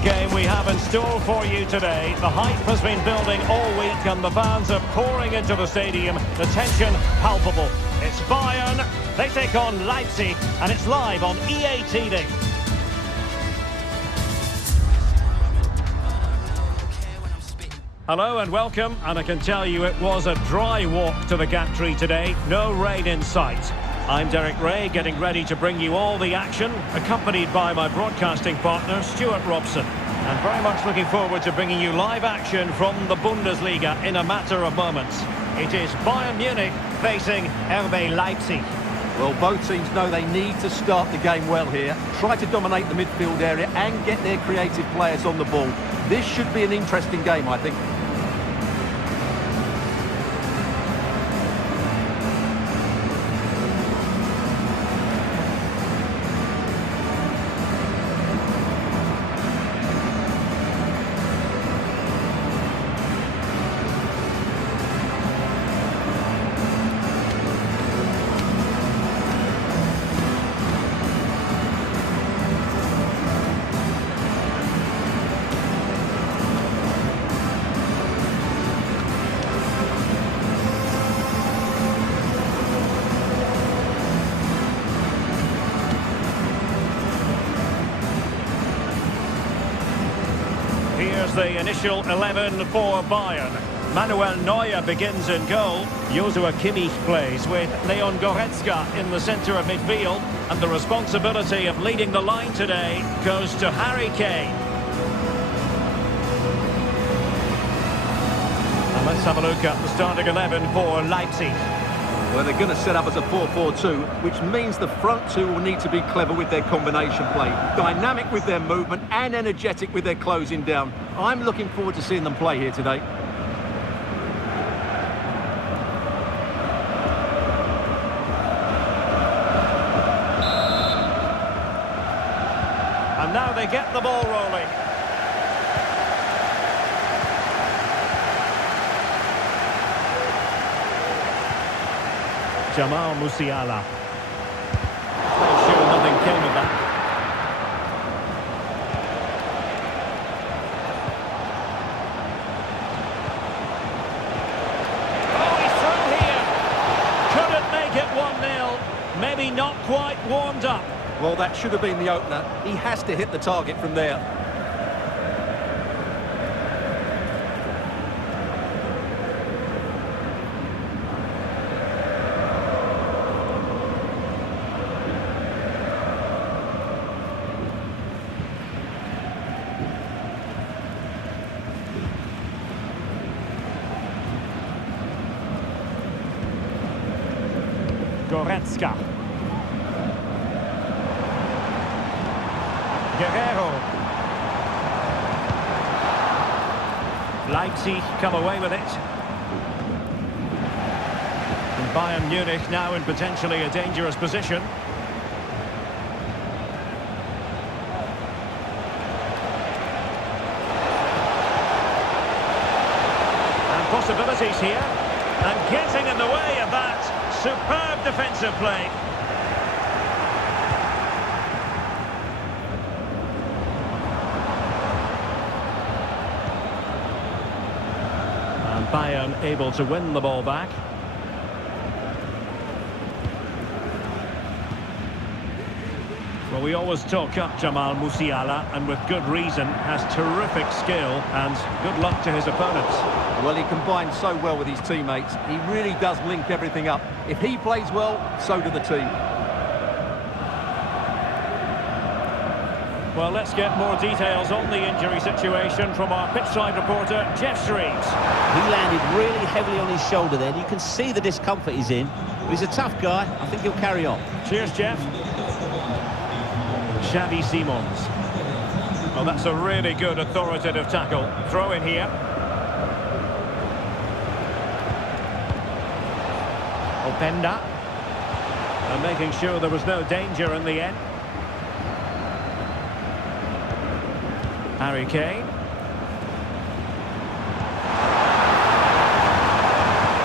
the game we have in store for you today. The hype has been building all week and the fans are pouring into the stadium. The tension palpable. It's Bayern, they take on Leipzig, and it's live on EA TV. Hello and welcome, and I can tell you it was a dry walk to the gantry today. No rain in sight. I'm Derek Ray, getting ready to bring you all the action, accompanied by my broadcasting partner, Stuart Robson. And very much looking forward to bringing you live action from the Bundesliga in a matter of moments. It is Bayern Munich facing RB Leipzig. Well, both teams know they need to start the game well here, try to dominate the midfield area and get their creative players on the ball. This should be an interesting game, I think. Here's the initial 11 for Bayern. Manuel Neuer begins in goal. Joshua Kimmich plays with Leon Goretzka in the centre of midfield. And the responsibility of leading the line today goes to Harry Kane. And let's have a look at the starting 11 for Leipzig. Well, they're going to set up as a 4-4-2, which means the front two will need to be clever with their combination play, dynamic with their movement and energetic with their closing down. I'm looking forward to seeing them play here today. And now they get the ball rolling. Jamal Musiala. Make sure nothing came of that. Oh, he's through here. Couldn't make it 1-0. Maybe not quite warmed up. Well, that should have been the opener. He has to hit the target from there. Goretzka. Guerrero. Leipzig come away with it. And Bayern Munich now in potentially a dangerous position. And possibilities here. And getting in the way of that. Superb defensive play. And Bayern able to win the ball back. Well, we always talk up Jamal Musiala, and with good reason, has terrific skill and good luck to his opponents. Well, he combines so well with his teammates. He really does link everything up. If he plays well, so do the team. Well, let's get more details on the injury situation from our pitchside reporter, Jeff Shreves. He landed really heavily on his shoulder then. You can see the discomfort he's in. But he's a tough guy. I think he'll carry on. Cheers, Jeff. Xavi Simons. Oh, that's a really good authoritative tackle. Throw in here. Openda. And making sure there was no danger in the end. Harry Kane.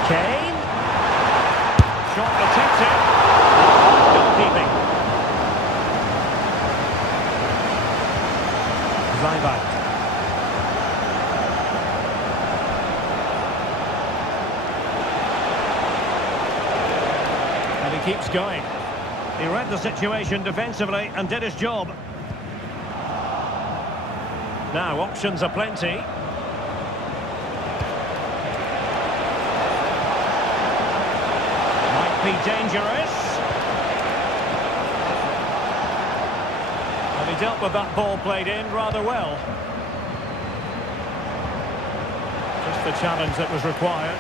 Kane. Shot attempted. Goalkeeping. drive out. And he keeps going. He read the situation defensively and did his job. Now, options are plenty. Might be dangerous. And he dealt with that ball played in rather well. Just the challenge that was required.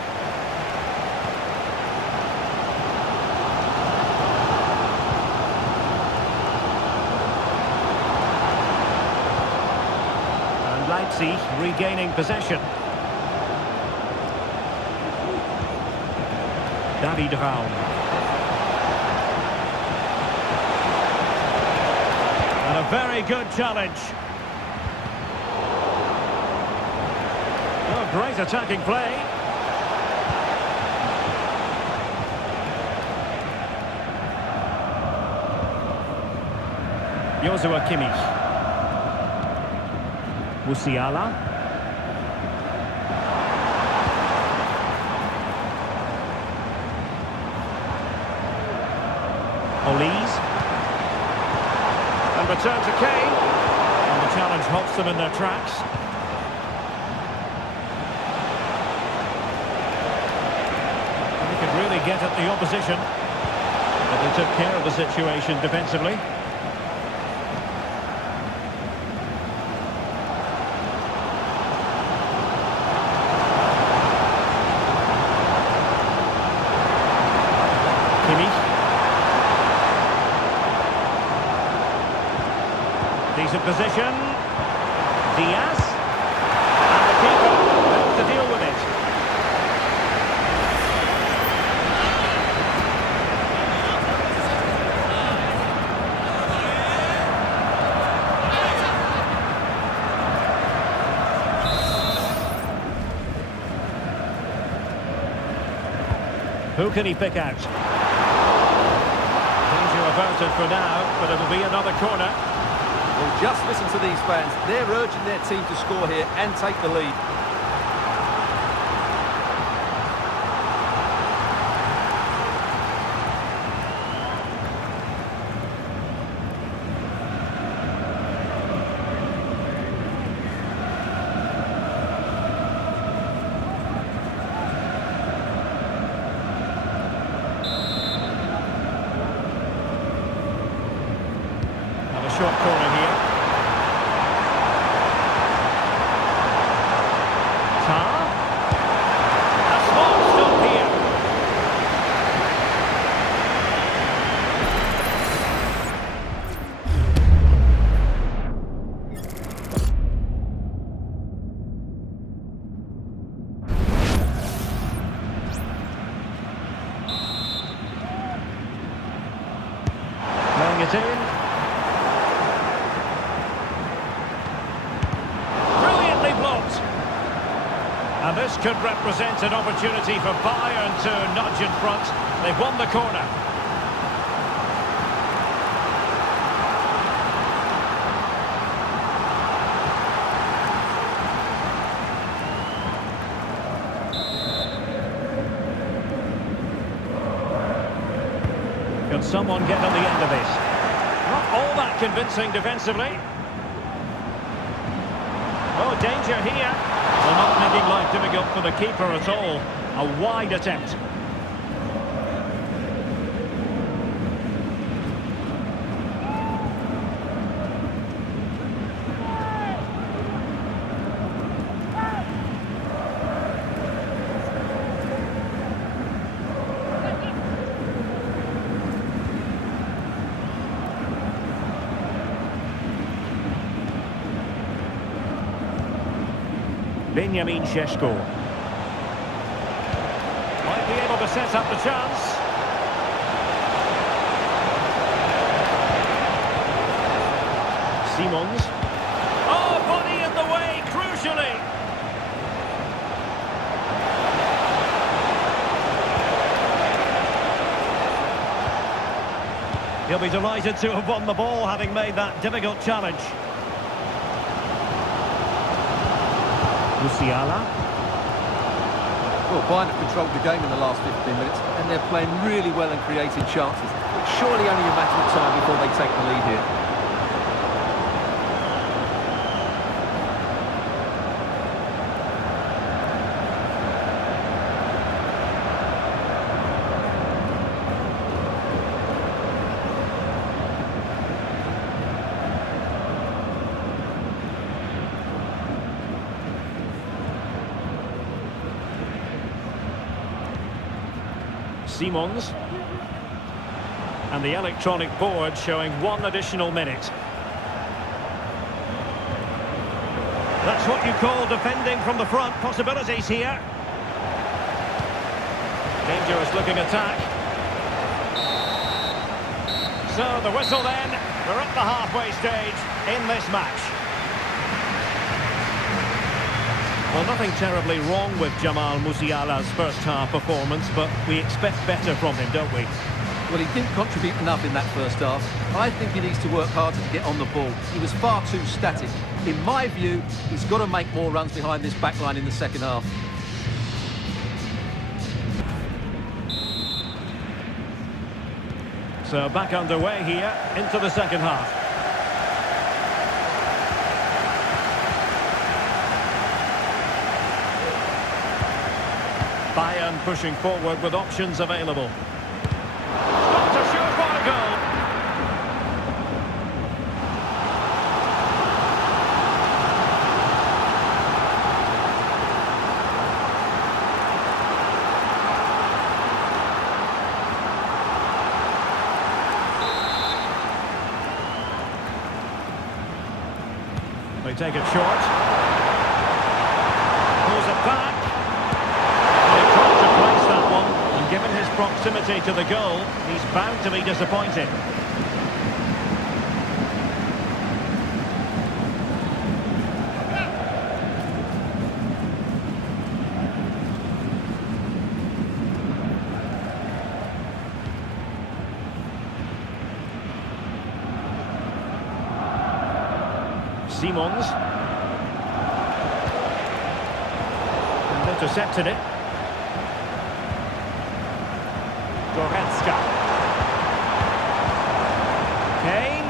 Leipzig regaining possession. David Raum. And a very good challenge. Oh, great attacking play. Joshua Kimmich. Musiala. Olise. And return to Kane. And the challenge halts them in their tracks. And he could really get at the opposition. But they took care of the situation defensively. Decent position. Diaz. And the keeper able to deal with it. Who can he pick out? Danger averted for now, but it'll be another corner. Well, just listen to these fans. They're urging their team to score here and take the lead. And a short corner here. It in. Brilliantly blocked. And this could represent an opportunity for Bayern to nudge in front. They've won the corner. Can someone get on the end of this? Not all that convincing defensively. Oh, danger here. Well, not making life difficult for the keeper at all. A wide attempt. Benjamin Šeško. Might be able to set up the chance. Simons. Oh, body in the way, crucially. He'll be delighted to have won the ball, having made that difficult challenge. Musiala. Well, Bayern have controlled the game in the last 15 minutes, and they're playing really well and creating chances. It's surely only a matter of time before they take the lead here. Simons. And the electronic board showing 1 additional minute. That's what you call defending from the front. Possibilities here. Dangerous looking attack. So the whistle then. We're at the halfway stage in this match. Well, nothing terribly wrong with Jamal Musiala's first half performance, but we expect better from him, don't we? Well, he didn't contribute enough in that first half. I think he needs to work harder to get on the ball. He was far too static. In my view, he's got to make more runs behind this back line in the second half. So back underway here into the second half. Bayern pushing forward with options available. Not a surefire goal. They take it short. Pulls it back. Given his proximity to the goal, he's bound to be disappointed. Simons. And intercepted it. Kane.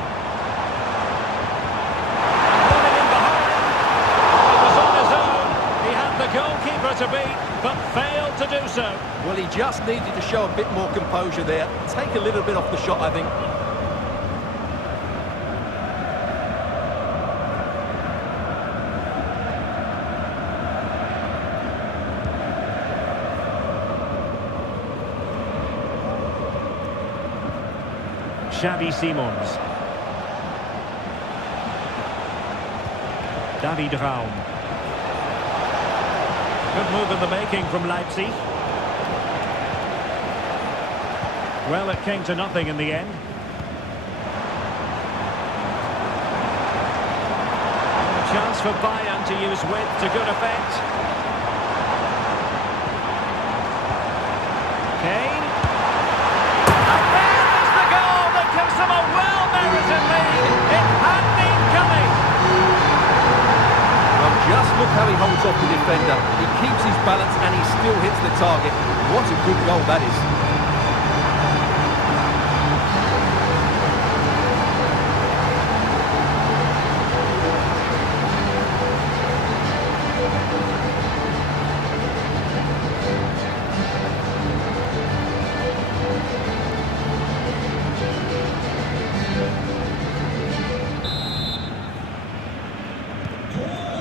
And running in behind. He was on his own. He had the goalkeeper to beat, but failed to do so. Well, he just needed to show a bit more composure there. Take a little bit off the shot, I think. Xavi Simons. David Raum. Good move in the making from Leipzig. Well, it came to nothing in the end. A chance for Bayern to use width to good effect. Kane. Gives them a well-merited lead. It had been coming. Well, just look how he holds off the defender. He keeps his balance and he still hits the target. What a good goal that is.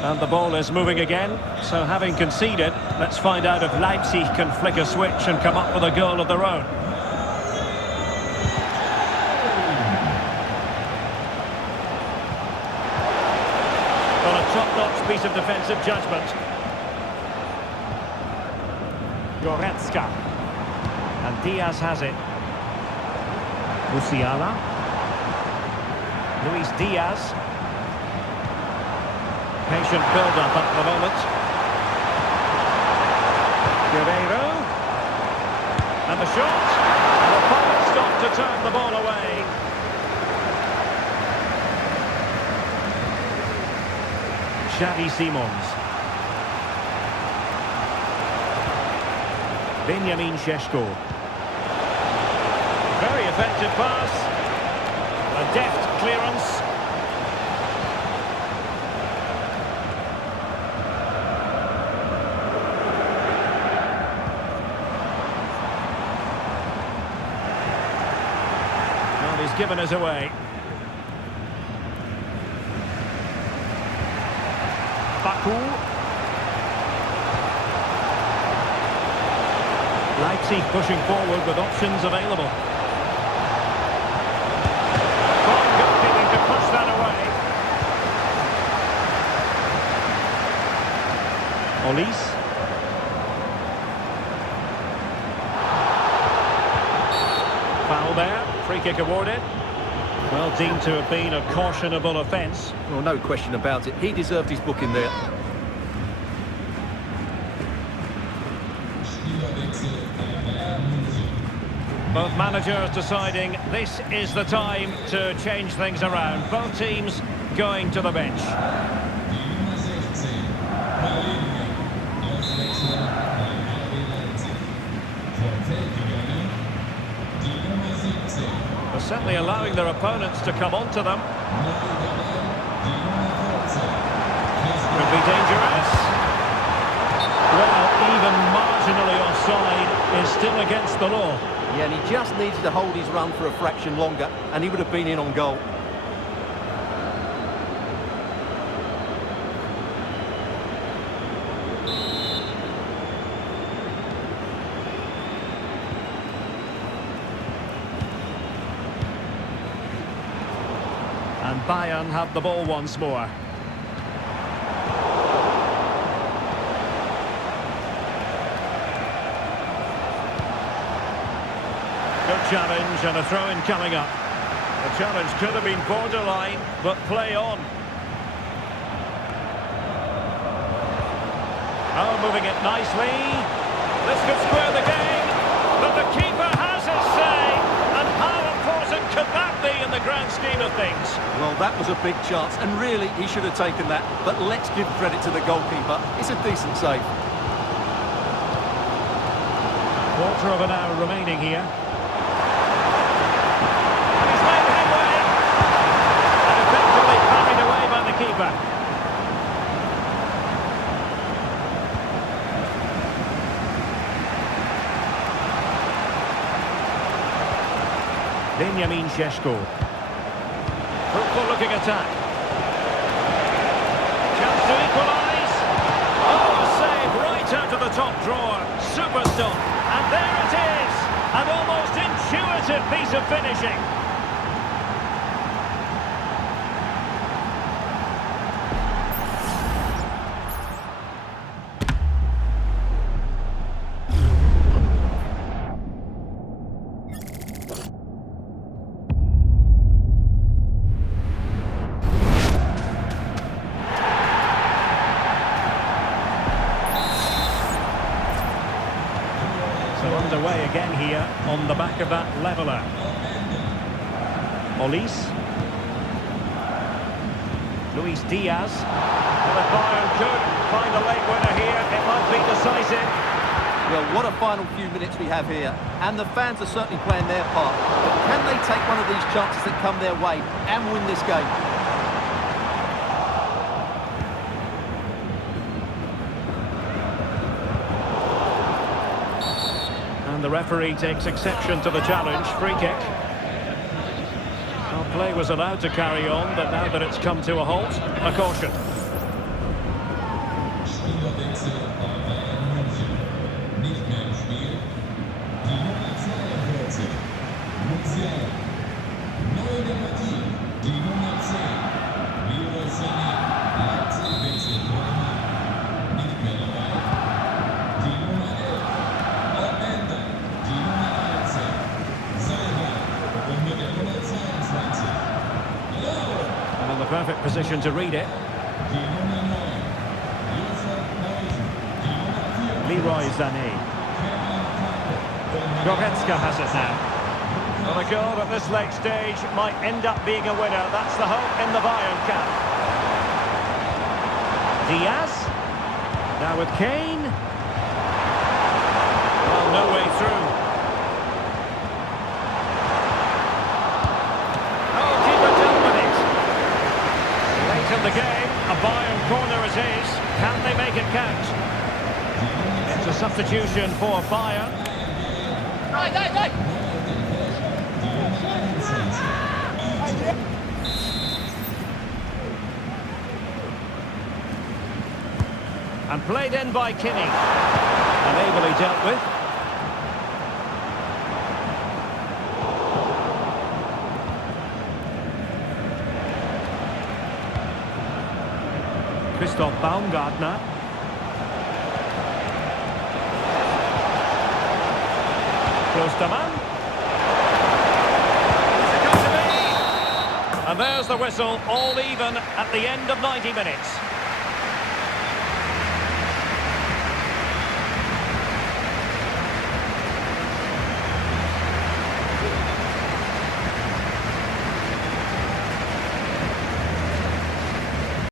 And the ball is moving again, so having conceded, let's find out if Leipzig can flick a switch and come up with a goal of their own. Well, a top-notch piece of defensive judgment. Goretzka. And Diaz has it. Musiala. Luis Diaz. Patient build-up at the moment. Guerreiro. And the shot. And a fine stop to turn the ball away. Xavi Simons. Benjamin Šeško. Very effective pass. A deft clearance. Well, he's given us away. Baku. Leipzig pushing forward with options available. Fine goalkeeping to push that away. Olise. Foul there. Free kick awarded. Well, deemed to have been a cautionable offence. Well, no question about it. He deserved his booking there. Both managers deciding this is the time to change things around. Both teams going to the bench. They're certainly allowing their opponents to come onto them. Could be dangerous. Well, even marginally offside is still against the law. Yeah, and he just needed to hold his run for a fraction longer, and he would have been in on goal. And Bayern have the ball once more. Good challenge and a throw-in coming up. The challenge could have been borderline, but play on. Oh, moving it nicely. This could square the game, but the keeper has his say. And how important could that be in the grand scheme of things? Well, that was a big chance, and really, he should have taken that. But let's give credit to the goalkeeper. It's a decent save. Quarter of an hour remaining here. Keeper. Benjamin Šeško. Fruitful looking attack. Chance to equalise. Oh, a save right out of the top drawer. Super stop. And there it is. An almost intuitive piece of finishing. Underway again here on the back of that leveller. Olise. Luis Diaz. Well, if Bayern could find a late winner here, it might be decisive. Well, what a final few minutes we have here. And the fans are certainly playing their part. But can they take one of these chances that come their way and win this game? The referee takes exception to the challenge. Free kick. Well, play was allowed to carry on, but now that it's come to a halt, a caution. The perfect position to read it. Leroy Sané. Goretzka has it now. Well, a goal at this late stage might end up being a winner. That's the hope in the Bayern camp. Diaz. Now with Kane. Well, no way through. Oh, keeper dealt with it. Late in the game, a Bayern corner it is. Can they make it count? It's a substitution for Bayern. Right. And played in by Kane. And ably dealt with. Christoph Baumgartner. Close to man. Is it going to be? And there's the whistle, all even at the end of 90 minutes.